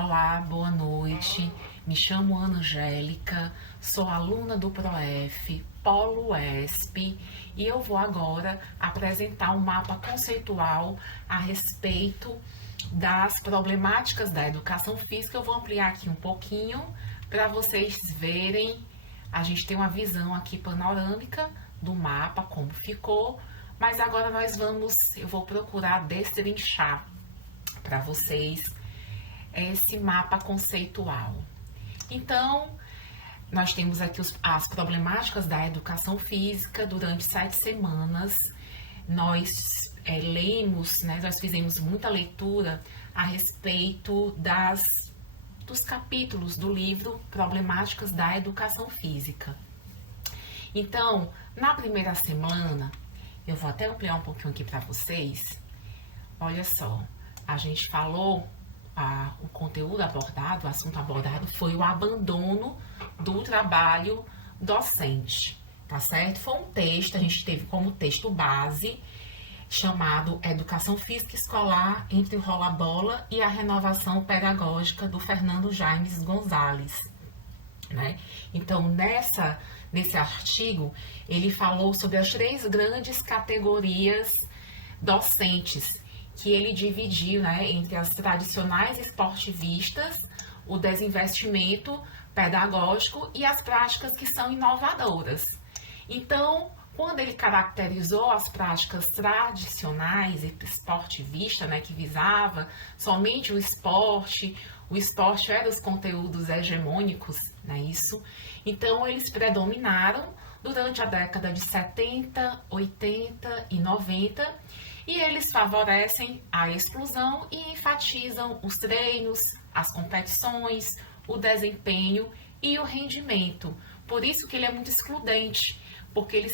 Olá, boa noite. Me chamo Ana Angélica, sou aluna do PROEF, Polo ESP, e eu vou agora apresentar um mapa conceitual a respeito das problemáticas da educação física. Eu vou ampliar aqui um pouquinho para vocês verem. A gente tem uma visão aqui panorâmica do mapa, como ficou, mas agora eu vou procurar destrinchar para vocês esse mapa conceitual. Então, nós temos aqui as problemáticas da educação física. Durante 7 semanas, nós nós fizemos muita leitura a respeito dos capítulos do livro Problemáticas da Educação Física. Então, na primeira semana, eu vou até ampliar um pouquinho aqui para vocês. Olha só, a gente falou, o conteúdo abordado, o assunto abordado foi o abandono do trabalho docente, tá certo? Foi um texto, a gente teve como texto base, chamado Educação Física Escolar entre o Rola-Bola e a Renovação Pedagógica, do Fernando Jaimes Gonzalez, né? Então, nesse artigo, ele falou sobre as 3 grandes categorias docentes, que ele dividiu, né, entre as tradicionais esportivistas, o desinvestimento pedagógico e as práticas que são inovadoras. Então, quando ele caracterizou as práticas tradicionais esportivistas, né, que visava somente o esporte era os conteúdos hegemônicos, né, isso? Então, eles predominaram durante a década de 70, 80 e 90, e eles favorecem a exclusão e enfatizam os treinos, as competições, o desempenho e o rendimento. Por isso que ele é muito excludente, porque ele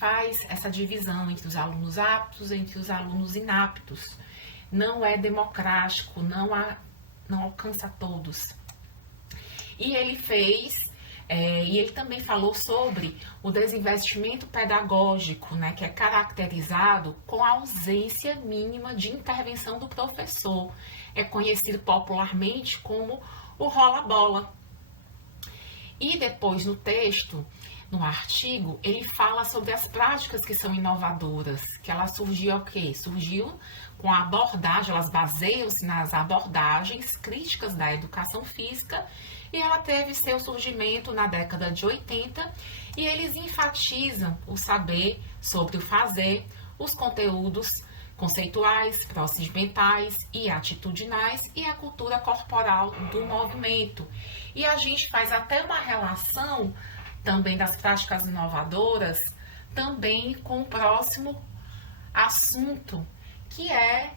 faz essa divisão entre os alunos aptos e entre os alunos inaptos. Não é democrático, não alcança todos. E ele também falou sobre o desinvestimento pedagógico, né, que é caracterizado com a ausência mínima de intervenção do professor. É conhecido popularmente como o rola-bola. E depois no texto, no artigo, ele fala sobre as práticas que são inovadoras, que ela surgiu Surgiu com a abordagem, elas baseiam-se nas abordagens críticas da educação física, e ela teve seu surgimento na década de 80, e eles enfatizam o saber sobre o fazer, os conteúdos conceituais, procedimentais e atitudinais e a cultura corporal do movimento. E a gente faz até uma relação também das práticas inovadoras também com o próximo assunto, que é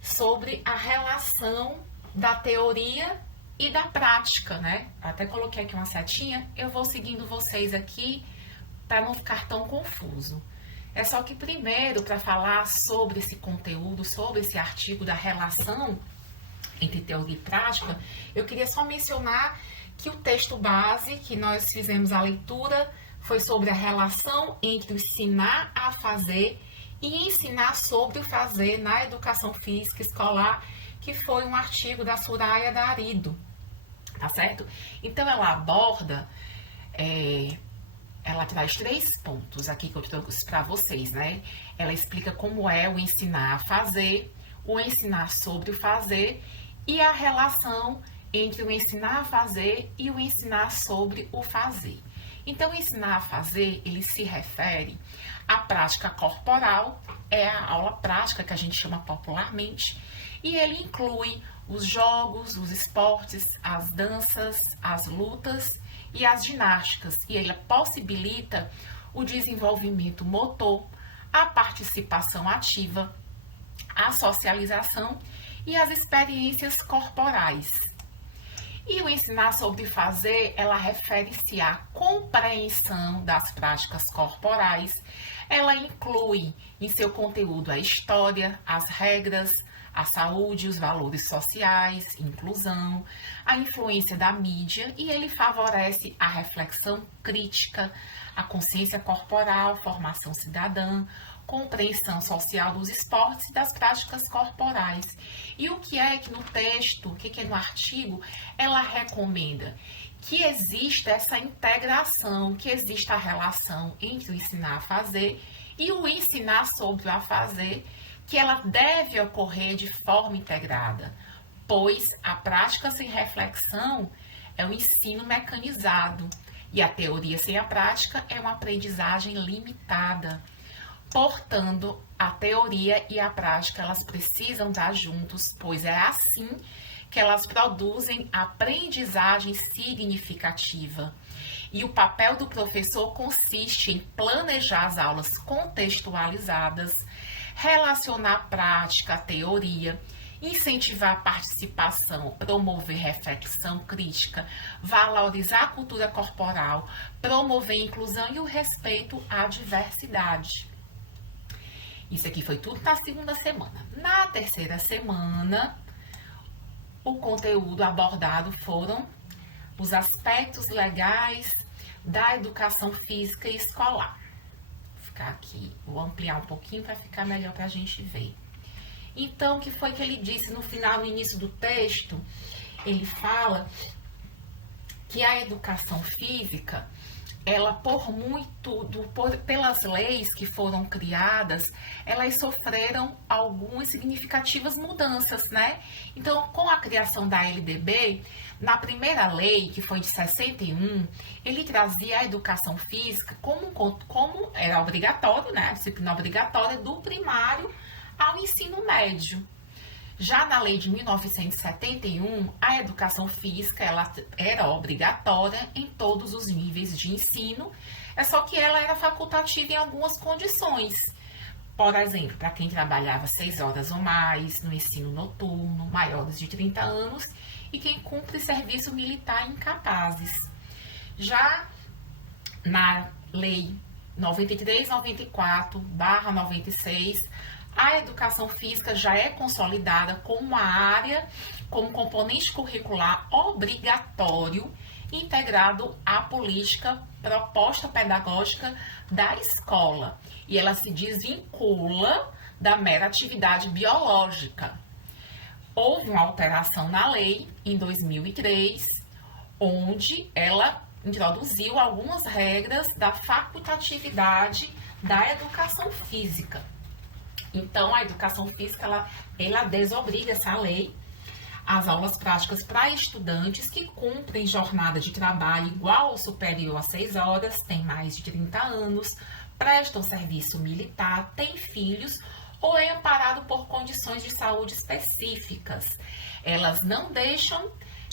sobre a relação da teoria e da prática, né? Até coloquei aqui uma setinha, eu vou seguindo vocês aqui para não ficar tão confuso. É só que primeiro, para falar sobre esse conteúdo, sobre esse artigo da relação entre teoria e prática, eu queria só mencionar que o texto base que nós fizemos a leitura foi sobre a relação entre o ensinar a fazer e ensinar sobre o fazer na educação física escolar, que foi um artigo da Soraya Darido, tá certo? Então ela aborda, ela traz 3 pontos aqui que eu trouxe para vocês, né? Ela explica como é o ensinar a fazer, o ensinar sobre o fazer e a relação entre o ensinar a fazer e o ensinar sobre o fazer. Então, o ensinar a fazer, ele se refere à prática corporal, é a aula prática que a gente chama popularmente, e ele inclui os jogos, os esportes, as danças, as lutas e as ginásticas, e ele possibilita o desenvolvimento motor, a participação ativa, a socialização e as experiências corporais. E o ensinar sobre fazer, ela refere-se à compreensão das práticas corporais. Ela inclui em seu conteúdo a história, as regras, a saúde, os valores sociais, inclusão, a influência da mídia, e ele favorece a reflexão crítica, a consciência corporal, formação cidadã, compreensão social dos esportes e das práticas corporais. E o que é que no texto, o que é no artigo, ela recomenda? Que exista essa integração, que exista a relação entre o ensinar a fazer e o ensinar sobre o a fazer, que ela deve ocorrer de forma integrada, pois a prática sem reflexão é o ensino mecanizado e a teoria sem a prática é uma aprendizagem limitada. Portanto, a teoria e a prática elas precisam dar juntos, pois é assim que elas produzem aprendizagem significativa. E o papel do professor consiste em planejar as aulas contextualizadas, relacionar a prática à teoria, incentivar a participação, promover reflexão crítica, valorizar a cultura corporal, promover a inclusão e o respeito à diversidade. Isso aqui foi tudo na segunda semana. Na terceira semana, o conteúdo abordado foram os aspectos legais da educação física e escolar. Vou ficar aqui, vou ampliar um pouquinho para ficar melhor para a gente ver. Então, o que foi que ele disse no final, no início do texto? Ele fala que a educação física, ela pelas leis que foram criadas, elas sofreram algumas significativas mudanças, né? Então, com a criação da LDB, na primeira lei, que foi de 61, ele trazia a educação física como era obrigatório, né? A disciplina obrigatória do primário ao ensino médio. Já na lei de 1971, a educação física ela era obrigatória em todos os níveis de ensino, é só que ela era facultativa em algumas condições. Por exemplo, para quem trabalhava 6 horas ou mais no ensino noturno, maiores de 30 anos, e quem cumpre serviço militar incapazes. Já na lei 93/94/96, a educação física já é consolidada como uma área, como componente curricular obrigatório, integrado à política proposta pedagógica da escola. E ela se desvincula da mera atividade biológica. Houve uma alteração na lei em 2003, onde ela introduziu algumas regras da facultatividade da educação física. Então, a educação física, ela desobriga essa lei, as aulas práticas para estudantes que cumprem jornada de trabalho igual ou superior a 6 horas, têm mais de 30 anos, prestam serviço militar, têm filhos ou é amparado por condições de saúde específicas. Elas não deixam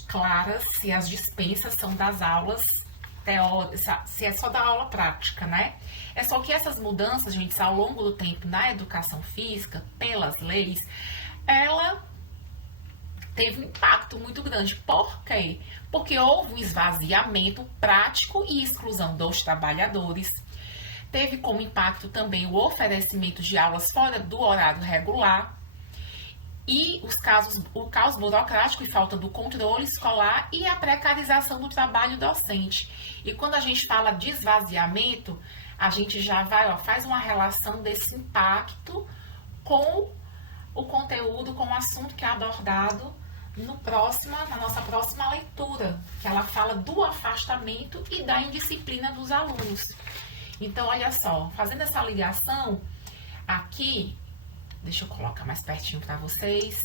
claras se as dispensas são das aulas teóricas, se é só da aula prática, né? É só que essas mudanças, gente, ao longo do tempo na educação física, pelas leis, ela teve um impacto muito grande. Por quê? Porque houve um esvaziamento prático e exclusão dos trabalhadores. Teve como impacto também o oferecimento de aulas fora do horário regular e o caos burocrático e falta do controle escolar e a precarização do trabalho docente. E quando a gente fala de esvaziamento, a gente já faz uma relação desse impacto com o conteúdo, com o assunto que é abordado na nossa próxima leitura, que ela fala do afastamento e da indisciplina dos alunos. Então, olha só, fazendo essa ligação, aqui, deixa eu colocar mais pertinho para vocês,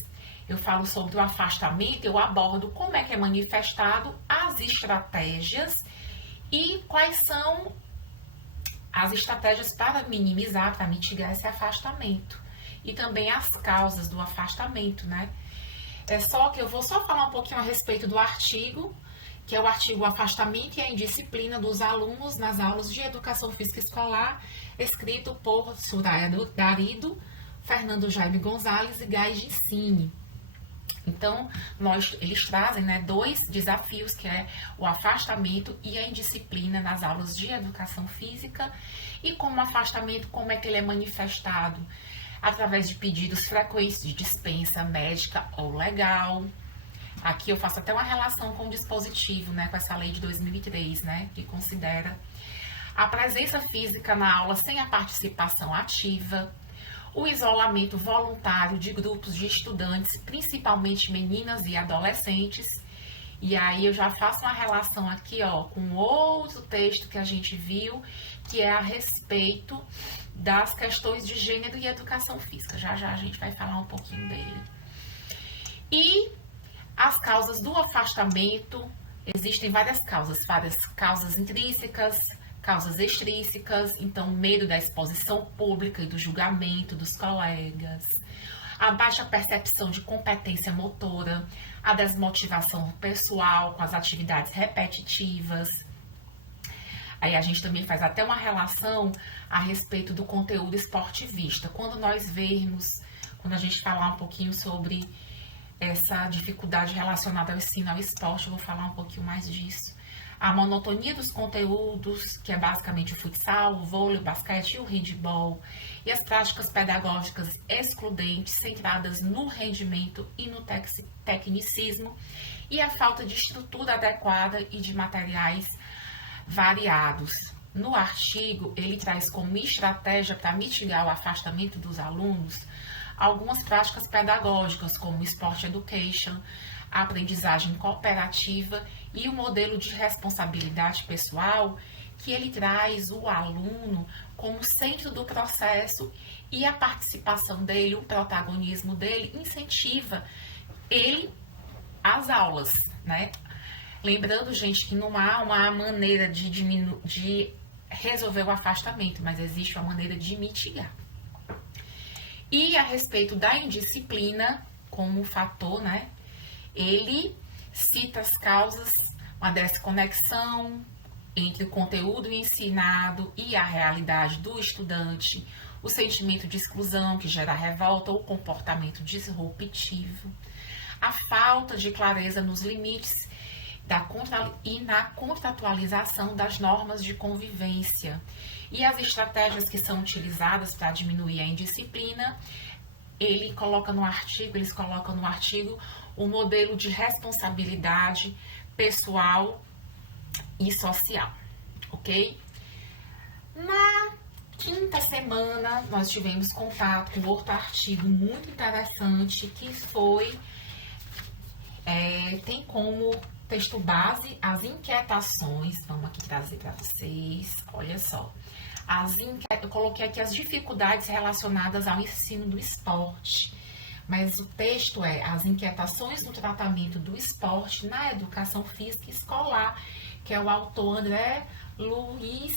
eu falo sobre o afastamento, eu abordo como é que é manifestado, as estratégias e quais são as estratégias para minimizar, para mitigar esse afastamento. E também as causas do afastamento, né? É só que eu vou só falar um pouquinho a respeito do artigo, que é o artigo Afastamento e a Indisciplina dos Alunos nas Aulas de Educação Física Escolar, escrito por Soraya Darido, Fernando Jaime Gonzalez e Gai Gicine. Então, eles trazem, né, 2 desafios, que é o afastamento e a indisciplina nas aulas de educação física. E como afastamento, como é que ele é manifestado? Através de pedidos frequentes de dispensa médica ou legal. Aqui eu faço até uma relação com o dispositivo, né, com essa lei de 2003, né, que considera a presença física na aula sem a participação ativa, o isolamento voluntário de grupos de estudantes, principalmente meninas e adolescentes. E aí eu já faço uma relação aqui, ó, com outro texto que a gente viu, que é a respeito das questões de gênero e educação física. Já já a gente vai falar um pouquinho dele. E as causas do afastamento, existem várias causas intrínsecas, causas extrínsecas, então medo da exposição pública e do julgamento dos colegas, a baixa percepção de competência motora, a desmotivação pessoal com as atividades repetitivas. Aí a gente também faz até uma relação a respeito do conteúdo esportivista. Quando a gente falar um pouquinho sobre essa dificuldade relacionada ao ensino ao esporte, eu vou falar um pouquinho mais disso. A monotonia dos conteúdos, que é basicamente o futsal, o vôlei, o basquete e o handball, e as práticas pedagógicas excludentes, centradas no rendimento e no tecnicismo, e a falta de estrutura adequada e de materiais variados. No artigo, ele traz como estratégia para mitigar o afastamento dos alunos algumas práticas pedagógicas, como Sport Education, a aprendizagem cooperativa e o modelo de responsabilidade pessoal, que ele traz o aluno como centro do processo e a participação dele, o protagonismo dele, incentiva ele às aulas, né? Lembrando, gente, que não há uma maneira de resolver o afastamento, mas existe uma maneira de mitigar. E a respeito da indisciplina como fator, né? Ele cita as causas, uma desconexão entre o conteúdo ensinado e a realidade do estudante, o sentimento de exclusão que gera revolta ou comportamento disruptivo, a falta de clareza nos limites e na contratualização das normas de convivência e as estratégias que são utilizadas para diminuir a indisciplina. Eles colocam no artigo o modelo de responsabilidade pessoal e social, ok? Na quinta semana, nós tivemos contato com outro artigo muito interessante, que foi, tem como texto base as inquietações, vamos aqui trazer para vocês, olha só. Eu coloquei aqui as dificuldades relacionadas ao ensino do esporte, mas o texto é as inquietações no tratamento do esporte na educação física escolar, que é o autor André Luiz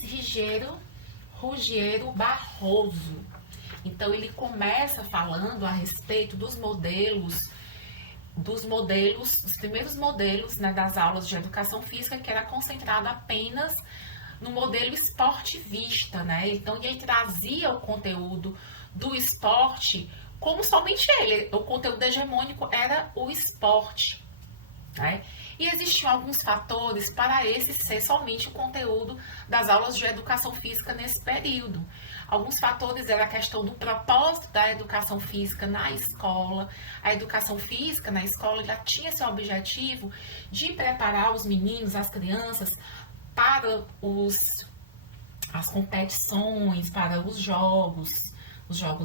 Ruggiero Barroso. Então ele começa falando a respeito dos primeiros modelos, né, das aulas de educação física, que era concentrado apenas no modelo esportivista, né? Então ele trazia o conteúdo do esporte como somente ele. O conteúdo hegemônico era o esporte, né? E existiam alguns fatores para esse ser somente o conteúdo das aulas de educação física nesse período. Alguns fatores eram a questão do propósito da educação física na escola. A educação física na escola já tinha esse objetivo de preparar os meninos, as crianças, para as competições, para os jogos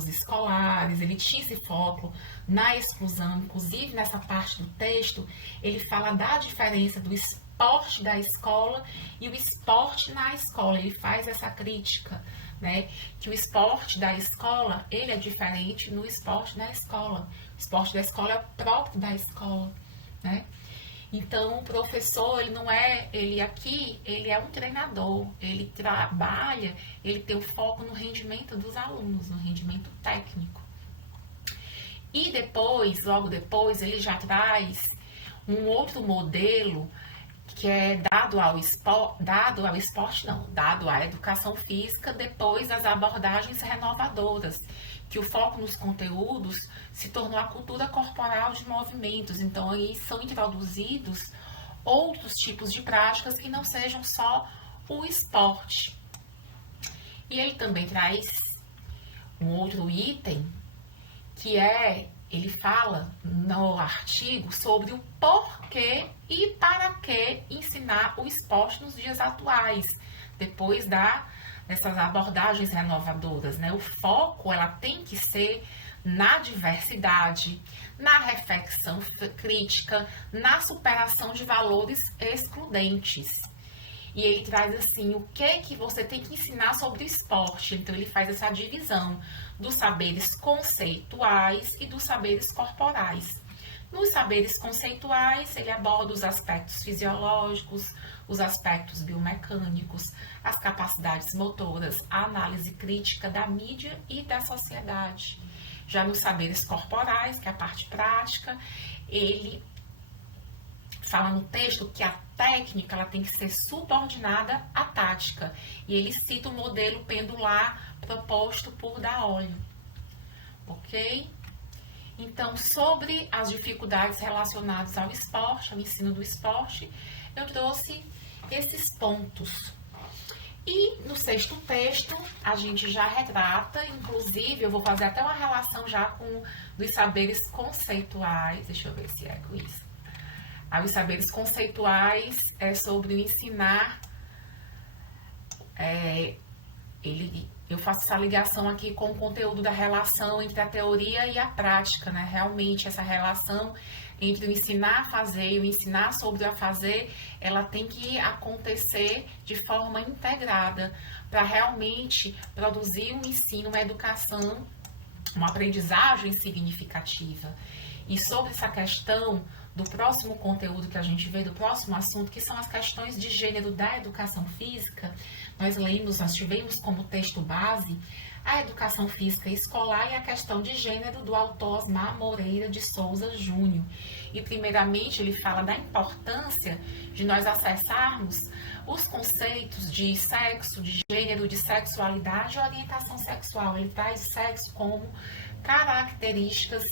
escolares. Ele tinha esse foco na exclusão. Inclusive, nessa parte do texto, ele fala da diferença do esporte da escola e o esporte na escola. Ele faz essa crítica, né? Que o esporte da escola, ele é diferente no esporte na escola. O esporte da escola é o próprio da escola, né? Então, o professor, ele é um treinador, ele trabalha, ele tem o foco no rendimento dos alunos, no rendimento técnico. E logo depois, ele já traz um outro modelo que é dado à educação física depois das abordagens renovadoras, que o foco nos conteúdos se tornou a cultura corporal de movimentos. Então, aí são introduzidos outros tipos de práticas que não sejam só o esporte. E ele também traz um outro item, que ele fala no artigo sobre o porquê e para que ensinar o esporte nos dias atuais, depois dessas abordagens renovadoras, né? O foco, ela tem que ser na diversidade, na reflexão crítica, na superação de valores excludentes. E ele traz assim, o que você tem que ensinar sobre o esporte. Então ele faz essa divisão dos saberes conceituais e dos saberes corporais. Nos saberes conceituais, ele aborda os aspectos fisiológicos, os aspectos biomecânicos, as capacidades motoras, a análise crítica da mídia e da sociedade. Já nos saberes corporais, que é a parte prática, ele fala no texto que a técnica ela tem que ser subordinada à tática. E ele cita o modelo pendular proposto por Daolio. Ok? Então, sobre as dificuldades relacionadas ao esporte, ao ensino do esporte, eu trouxe esses pontos. E no sexto texto, a gente já retrata, inclusive, eu vou fazer até uma relação já com dos saberes conceituais. Deixa eu ver se é com isso. Os saberes conceituais é sobre o ensinar. Eu faço essa ligação aqui com o conteúdo da relação entre a teoria e a prática, né? Realmente, essa relação entre o ensinar a fazer e o ensinar sobre o a fazer, ela tem que acontecer de forma integrada para realmente produzir um ensino, uma educação, uma aprendizagem significativa. E sobre essa questão do próximo conteúdo que a gente vê, do próximo assunto, que são as questões de gênero da educação física, nós tivemos como texto base a educação física escolar e a questão de gênero do autor Osmar Moreira de Souza Júnior. E primeiramente ele fala da importância de nós acessarmos os conceitos de sexo, de gênero, de sexualidade e orientação sexual. Ele traz o sexo como características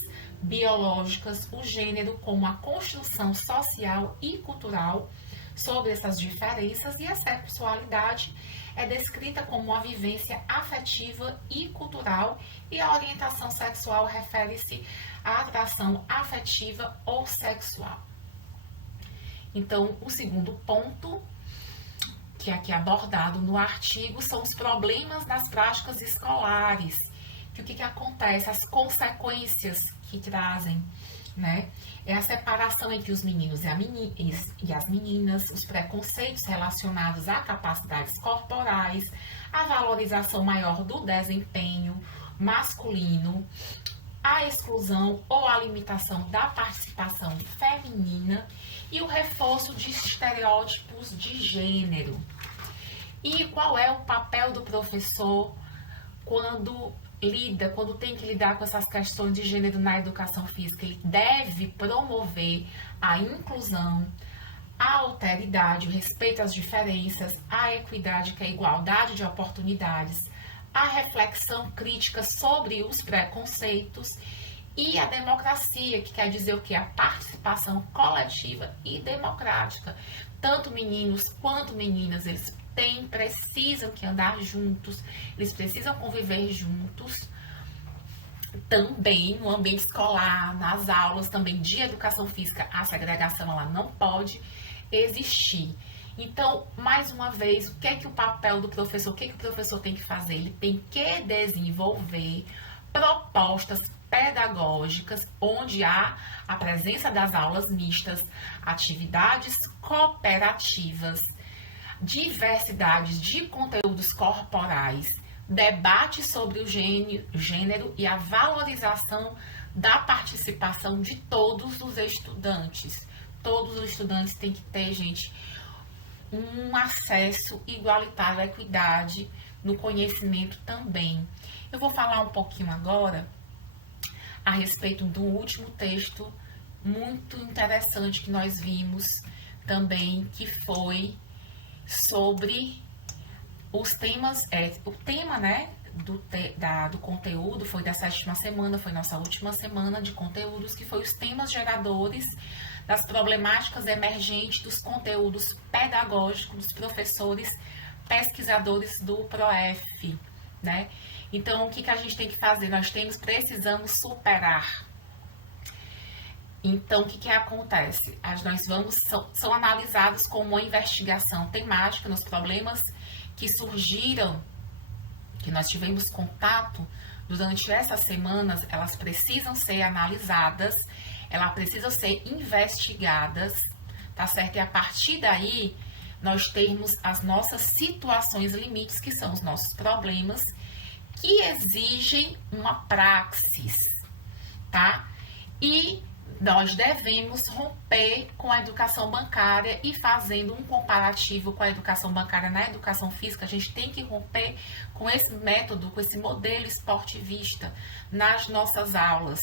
biológicas, o gênero como a construção social e cultural sobre essas diferenças, e a sexualidade é descrita como uma vivência afetiva e cultural, e a orientação sexual refere-se à atração afetiva ou sexual. Então, o segundo ponto, que é aqui abordado no artigo, são os problemas nas práticas escolares. Que o que acontece? As consequências que trazem, né? É a separação entre os meninos e as meninas, os preconceitos relacionados a capacidades corporais, a valorização maior do desempenho masculino, a exclusão ou a limitação da participação feminina e o reforço de estereótipos de gênero. E qual é o papel do professor quando tem que lidar com essas questões de gênero na educação física? Ele deve promover a inclusão, a alteridade, o respeito às diferenças, a equidade, que é a igualdade de oportunidades, a reflexão crítica sobre os preconceitos e a democracia, que quer dizer o quê? A participação coletiva e democrática. Tanto meninos quanto meninas, eles precisam que andar juntos, eles precisam conviver juntos, também no ambiente escolar, nas aulas também de educação física, a segregação ela não pode existir. Então, mais uma vez, o que é que o papel do professor, o que é que o professor tem que fazer? Ele tem que desenvolver propostas pedagógicas onde há a presença das aulas mistas, atividades cooperativas, diversidades de conteúdos corporais, debate sobre o gênero e a valorização da participação de todos os estudantes. Todos os estudantes têm que ter, gente, um acesso igualitário à equidade no conhecimento também. Eu vou falar um pouquinho agora a respeito do último texto muito interessante que nós vimos também, que foi sobre os temas, o tema, né, do conteúdo foi da 7ª semana, foi nossa última semana de conteúdos, que foi os temas geradores das problemáticas emergentes dos conteúdos pedagógicos dos professores pesquisadores do PROEF, né? Então, o que a gente tem que fazer? Nós precisamos superar. Então, o que acontece? São analisados como uma investigação temática nos problemas que surgiram, que nós tivemos contato durante essas semanas, elas precisam ser analisadas, elas precisam ser investigadas, tá certo? E a partir daí, nós termos as nossas situações limites, que são os nossos problemas, que exigem uma praxis, tá? E nós devemos romper com a educação bancária e fazendo um comparativo com a educação bancária na educação física, a gente tem que romper com esse método, com esse modelo esportivista nas nossas aulas.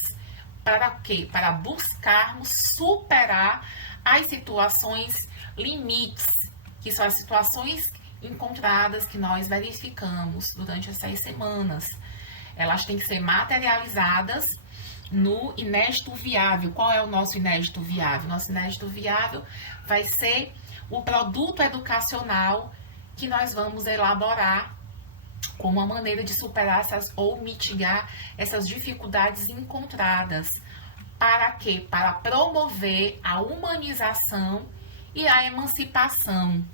Para quê? Para buscarmos superar as situações limites, que são as situações encontradas que nós verificamos durante as 6 semanas. Elas têm que ser materializadas no inédito viável. Qual é o nosso inédito viável? Nosso inédito viável vai ser o produto educacional que nós vamos elaborar como uma maneira de superar ou mitigar essas dificuldades encontradas. Para quê? Para promover a humanização e a emancipação,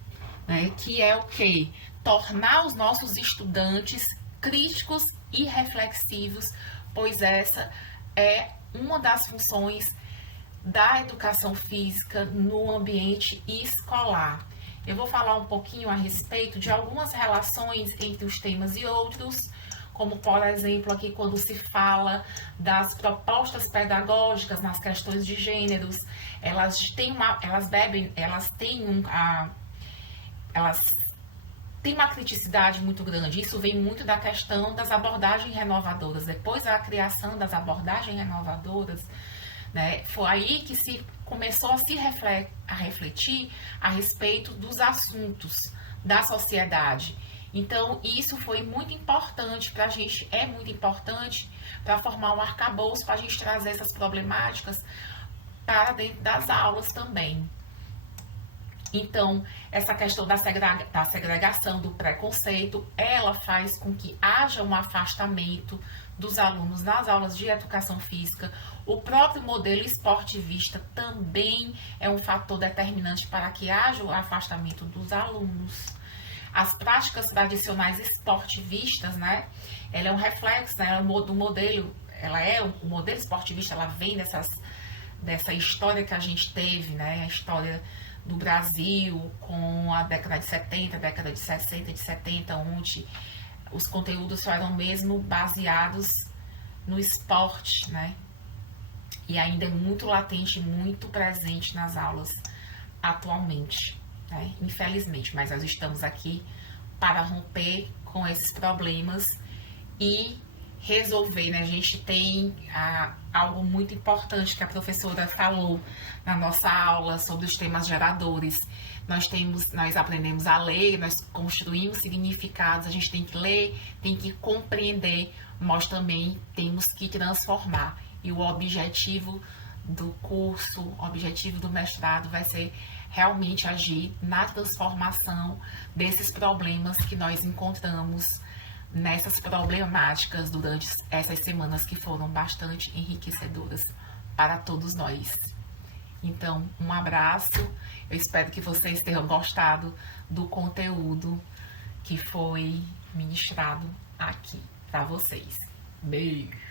né? Que é o quê? Tornar os nossos estudantes críticos e reflexivos, pois essa é uma das funções da educação física no ambiente escolar. Eu vou falar um pouquinho a respeito de algumas relações entre os temas e outros, como, por exemplo, aqui quando se fala das propostas pedagógicas nas questões de gêneros, elas têm uma criticidade muito grande. Isso vem muito da questão das abordagens renovadoras. Depois da criação das abordagens renovadoras, né, foi aí que se começou a refletir a respeito dos assuntos da sociedade. Então, isso foi muito importante para a gente, é muito importante para formar um arcabouço, para a gente trazer essas problemáticas para dentro das aulas também. Então, essa questão da segregação, do preconceito, ela faz com que haja um afastamento dos alunos nas aulas de educação física. O próprio modelo esportivista também é um fator determinante para que haja o afastamento dos alunos. As práticas tradicionais esportivistas, né? Ela é um reflexo, né, do modelo, o modelo esportivista, ela vem dessa história que a gente teve, né? A história do Brasil com a década de 70, década de 60, de 70, onde os conteúdos só eram mesmo baseados no esporte, né? E ainda é muito latente, muito presente nas aulas atualmente, né? Infelizmente, mas nós estamos aqui para romper com esses problemas e resolver, né? A gente tem algo muito importante que a professora falou na nossa aula sobre os temas geradores. Nós aprendemos a ler, nós construímos significados, a gente tem que ler, tem que compreender, mas também temos que transformar. E o objetivo do curso, o objetivo do mestrado vai ser realmente agir na transformação desses problemas que nós encontramos nessas problemáticas durante essas semanas que foram bastante enriquecedoras para todos nós. Então, um abraço, eu espero que vocês tenham gostado do conteúdo que foi ministrado aqui para vocês. Beijo!